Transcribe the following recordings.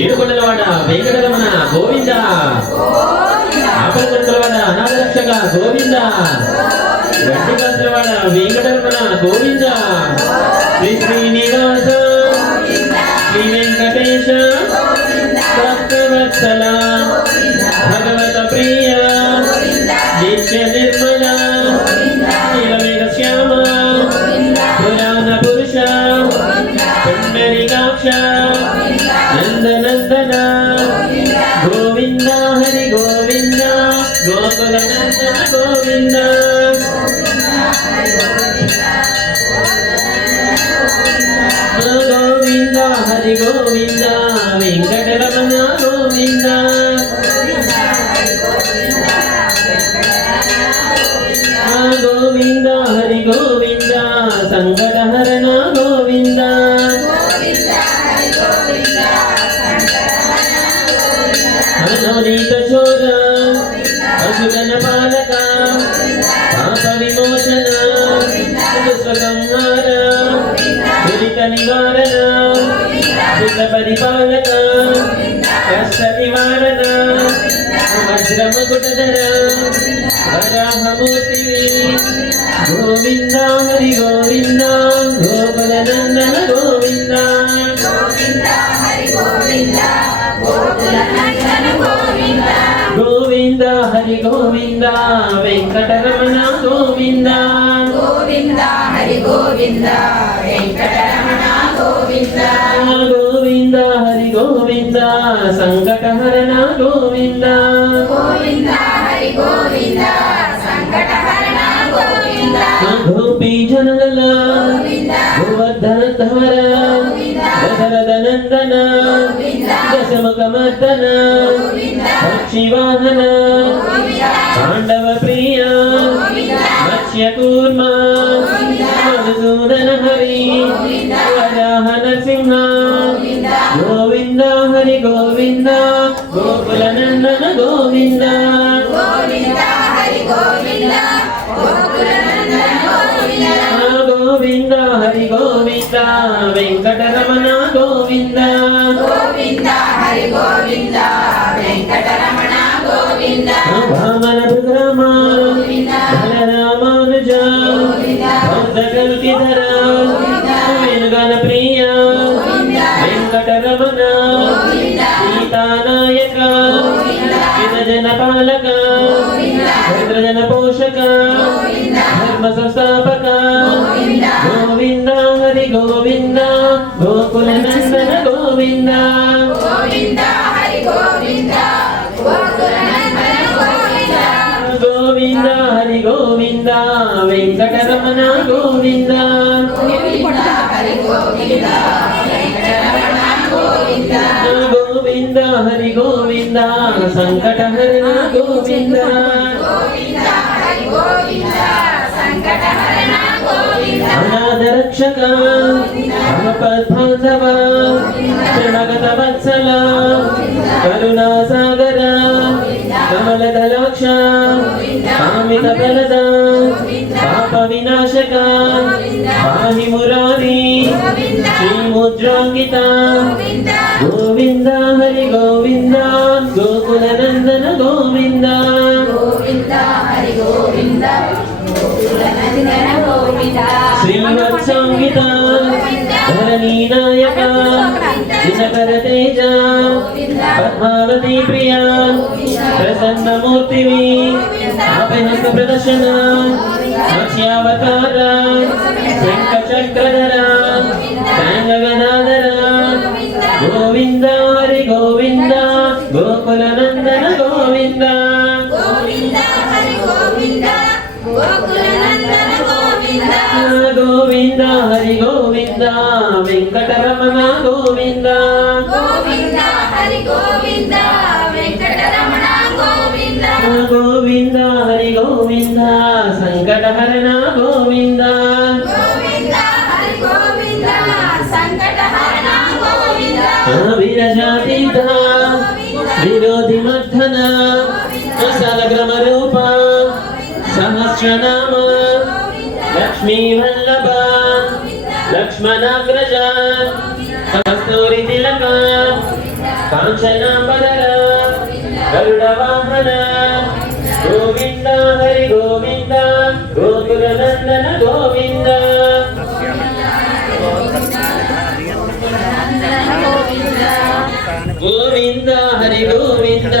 ఏడుకొండలవాడ వెంకటరమణ గోవింద, ఆపదకొండలవాడ అనాథరక్షక గోవింద, గట్టికాసులవాడ వెంకటరమణ గోవింద, శ్రీ శ్రీనివాస శ్రీ వెంకటేశ భక్తవత్సల భగవత ప్రియ నిత్య నిర్మల నీలమేఘ శ్యామ పురాణ పురుష పుండరీకాక్ష నందనందన గోవింద హరి గోవింద గోకుల నందన గోవింద గోవింద హరి గోవింద వెంకటరమణ గోవింద గోవింద హరి గోవింద సంకటహరణ గోవింద అనోనీత చోర అసుగణ పాలక పాప విమోచన సంహార దురిత నివారణ సుఖ పరిపాలక కష్ట నివారణ వజ్రముకుటధర వరాహమూర్తి గోవింద హరి గోవింద గోకుల నందన గోవింద గోవింద హరి గోవింద వెంకటరమణ గోవింద గోవింద హరి గోవింద వెంకటరమణ గోవింద గోవింద హరి గోవింద సంకటహరణ గోవింద గోవింద హరి గోవింద సంకటహరణ గోవింద గోపీ జనల గోవర్ధన ధర దశరథ నందన దశముఖమర్దన పక్షివాహన పాండవ ప్రియ మత్స్య కూర్మ మధుసూదన హరి వరాహ నరసింహ గోవింద హరి గోవింద గోకుల నందన గోవింద గోవింద హరి గోవింద గోకుల నందన గోవింద గోవింద హరి గోవింద వెంకటరమణ గోవింద గోవింద హరి గోవింద వెంకటరమణ గోవింద వామన భృగరామ బలరామానుజ బౌద్ధకల్కిధర వెనుగన ప్రియ వెంకటరమణ సీతానాయక చిరజన పాలక భద్రజన పోషక ధర్మ సంస్థాపక గోవింద హరి గోవింద గోకుల నందన గోవింద గోవింద హరి గోవింద గోకుల నందన గోవింద గోవింద హరి గోవింద వెంకటరమణ గోవింద గోవింద హరి గోవింద వెంకటరమణ గోవింద గోవింద హరి గోవింద సంకటహరణ గోవింద గోవింద హరి గోవింద సంకటహరణ గోవింద అనాథరక్షక పద్మాధవ శరణగత వత్సల కరుణాసాగర కమలదలాక్ష కామిత ప్రలద పాప వినాశక పాహి మురారి శ్రీముద్రాంకిత గోవింద హరి గోవింద గోకుల నందన గోవింద గోవింద హరి గోవింద గోకుల నందన గోవింద శ్రీవత్సాంగిత ధరణీ నాయక దినకర తేజ పద్మావతి ప్రియ ప్రసన్నమూర్తివి ఆపహస్త ప్రదర్శన మత్స్యావతార శంఖచక్రధర సాంగగనాధర గోవింద హరి గోవింద గోకుల నందన గోవింద గోవింద హరి గోవింద గోకుల నందన గోవింద గోవింద హరి గోవింద వెంకటరమణ గోవింద గోవింద హరి గోవింద వెంకటరమణ గోవింద గోవింద హరి గోవింద సంకటహరణ గోవింద గోవింద హరి గోవింద సంకటహరణ గోవింద విరజాతీత విరోధి మర్ధన సలగ్రమ రూప సహస్రనామ లక్ష్మీ వల్లభ లక్ష్మణాగ్రజ కస్తూరి తిలక కాంచనాంబర గరుడ వాహన గోవింద హరి గోవింద గోకుల నందన గోవింద గోవింద హరి గోవింద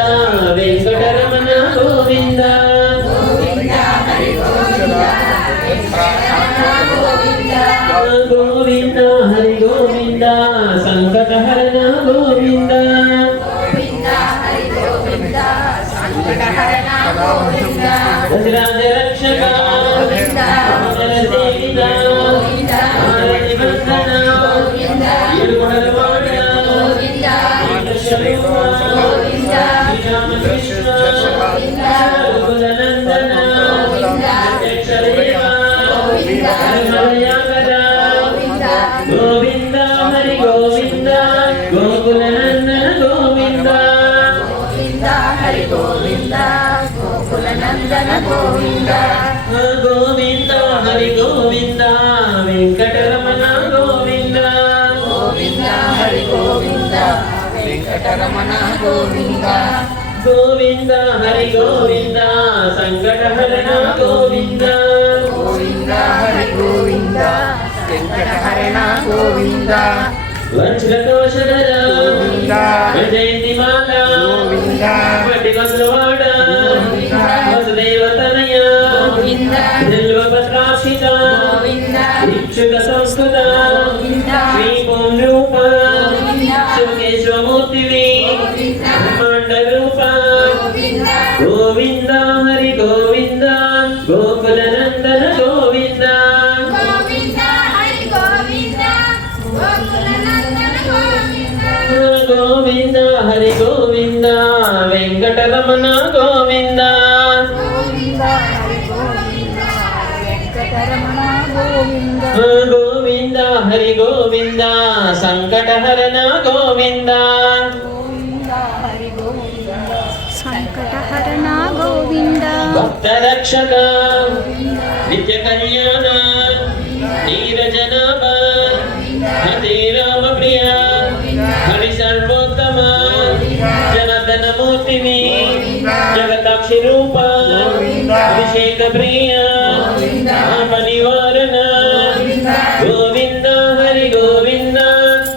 వెంకటరమణ గోవింద గోవింద హరి గోవింద సంకటహరణ గోవింద గజరాజ రక్షక సేవిత ఆరతి వందన ఏడుకొండలవాడ శ్రీరామకృష్ణ రఘుకుల నందన ప్రత్యక్షదేవా గోవింద హరి గోవింద గోకుల నందన గోవింద హరి గోవింద గోకుల నందన గోవింద గోవింద హరి గోవింద వెంకటరమణ గోవింద గోవింద హరి గోవింద వెంకటరమణ గోవింద గోవింద హరి గోవింద సంకటహరణ గోవింద గోవింద హరి గోవింద వెంకటహరణ గోవింద వంచల దోషధర జయంతి మాత వడ్డికొందవాడ వసుదేవ తనయ బిల్వపత్రాక్షిత దీక్షుక సంస్కృత శ్రీ ఓం రూప శివకేశవమూర్తివి బ్రహ్మాండ రూప గోవింద హరి గోవింద గోకుల నందన గోవింద గోవింద హరి గోవింద వెంకటరమణ గోవింద గోవింద హరి గోవింద సంకటహరణ గోవింద సంకటహరణ గోవింద భక్తరక్షక నిత్య కళ్యాణ నీరజనాభ హరి రామ ప్రియ హరి సర్వోత్తమ జనార్దన మూర్తివి జగతాక్షి రూప అభిషేక ప్రియ పాప నివారణ గోవింద హరి గోవింద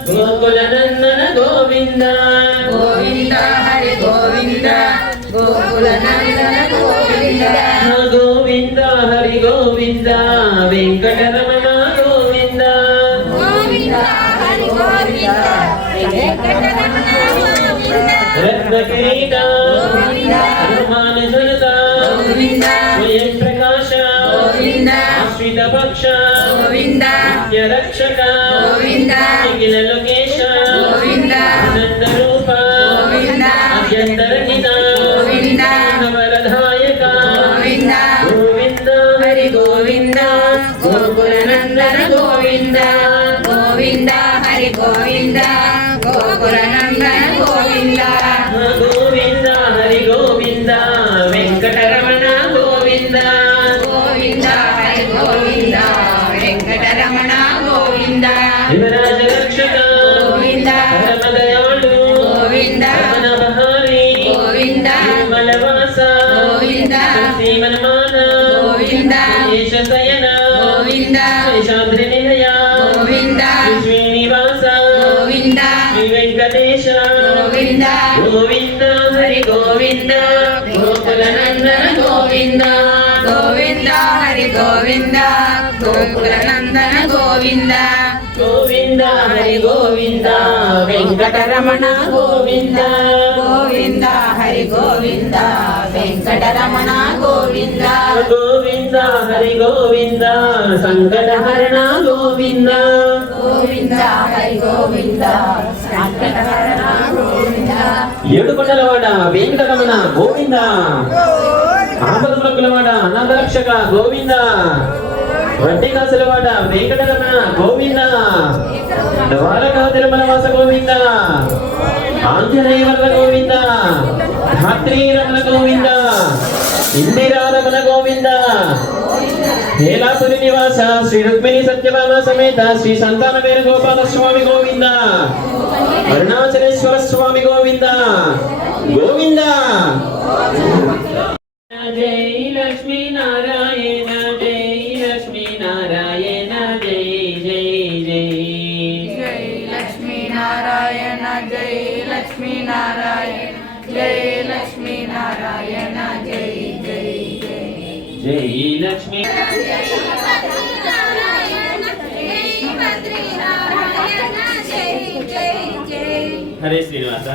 గోకుల నందన గోవింద గోవింద హరి గోవింద గోకుల నందన గోవింద గోవింద హరి గోవింద వెంకటరమణ గోవింద గోవింద హరి గోవింద వెంకటరమణ గోవింద రత్న కిరీట హనుమాన జనత గోవింద స్వయం ప్రకాశ గోవింద ఆశ్రిత పక్ష గోవింద నిత్య రక్షక గోవింద నిఖిల లోకేశ గోవింద ఆనంద రూప గోవింద అభ్యంతరహిత గోవింద వరదాయక గోవింద గోవింద హరి గోవింద గోకుల నందన గోవింద గోవింద హరి గోవింద గోకుల నందన గోవింద గోవింద హరి గోవింద వెంకటరమణ గోవింద గోవింద హరి గోవింద వెంకటరమణ గోవింద యువరాజ రక్షక గోవింద పరమదయాళు గోవింద రమణబహారి గోవింద నిర్మలవాస గోవింద శ్రీమన్మాన గోవింద శయన గోవింద శేషాద్రి నిలయ గోవింద శ్రీనివాస గోవింద శ్రీ వెంకటేశ గోవింద గోవింద హరి గోవింద గోకుల నందన గోవింద గోవింద హరి గోవింద గోకుల నందన గోవింద గోవింద హరి గోవింద వెంకటరమణ గోవింద గోవింద హరి గోవింద వెంకటరమణ గోవింద గోవింద హరి గోవింద సంకటహరణ గోవింద గోవింద హరి గోవింద సంకటహరణ గోవింద ఏడుకొండలవాడ వెంకటరమణ గోవింద ఆపదములకులవాడ అనాథరక్షక గోవింద వడ్డీ కాసులవాడ వెంకటరమణ గోవింద ద్వారకా తిరుమలవాస గోవింద ఆంజనేయ వల్ల గోవింద ధాత్రీ రమణ గోవింద ఇందిరా రమణ గోవింద హేలాపురి నివాస శ్రీ రుక్మిణి సత్యభామ సమేత శ్రీ సంతాన వేరు గోపాల స్వామి గోవింద అరుణాచలేశ్వర స్వామి గోవింద గోవింద. జై లక్ష్మీ నారాయణ జై లక్ష్మీ నారాయణ జై జై జై. జై లక్ష్మీ నారాయణ జై లక్ష్మీ నారాయణ జై లక్ష్మీ నారాయణ జై జై జై. జై లక్ష్మీ హరే శ్రీనివాస.